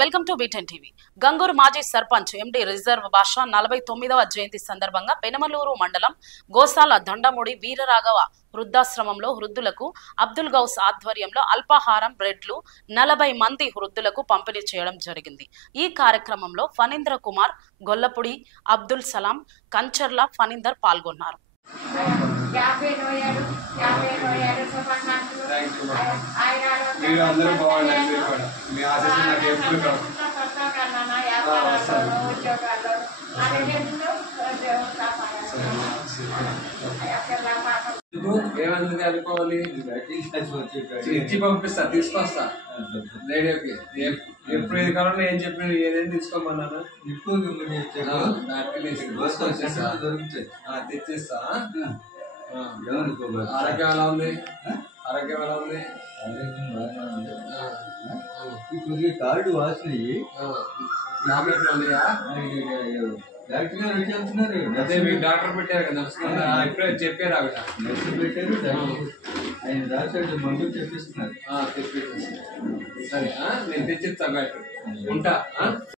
Welcome to B10 TV. Gangur మాజీ సర్పంచ్ ఎండి reserve బాషా 49వ జయంతి సందర్భంగా పెనమలూరు మండలం గోసాల దండముడి వీరరాఘవ వృద్ధాశ్రమంలో వృద్ధులకు అబ్దుల్ గౌస్ ఆధ్వర్యంలో అల్పాహారం బ్రెడ్లు 40 మంది వృద్ధులకు పంపిణీ చేయడం జరిగింది. ఈ కార్యక్రమంలో ఫణీంద్ర కుమార్, గొల్లపుడి, అబ్దుల్ సలాం, కంచర్ల ఫణీందర్ పాల్గొన్నారు. ఏమంది అనుకోవాలి ఇచ్చి పంపిస్తా, తీసుకొస్తా రేడియోకి. ఎప్పుడు ఇది కావాలన్నా ఏం చెప్పిన ఏదైనా తీసుకోమన్నాను తెచ్చిస్తా. ఆరోగ్యం ఎలా ఉంది? ఆరోగ్యం ఎలా ఉంది? కొద్దిగా కార్డు వాసినవి టాబ్లెట్లు ఉన్నాయా? అదే మీకు డాక్టర్ పెట్టారు కదా, ఇప్పుడే చెప్పారు ఆవిడ. నర్సు పెట్టారు, ఆయన రాశాడు, మందు చెప్పిస్తున్నారు. తెప్పిస్తున్నారు. సరే, నేను తెచ్చిస్తా. ఉంటా.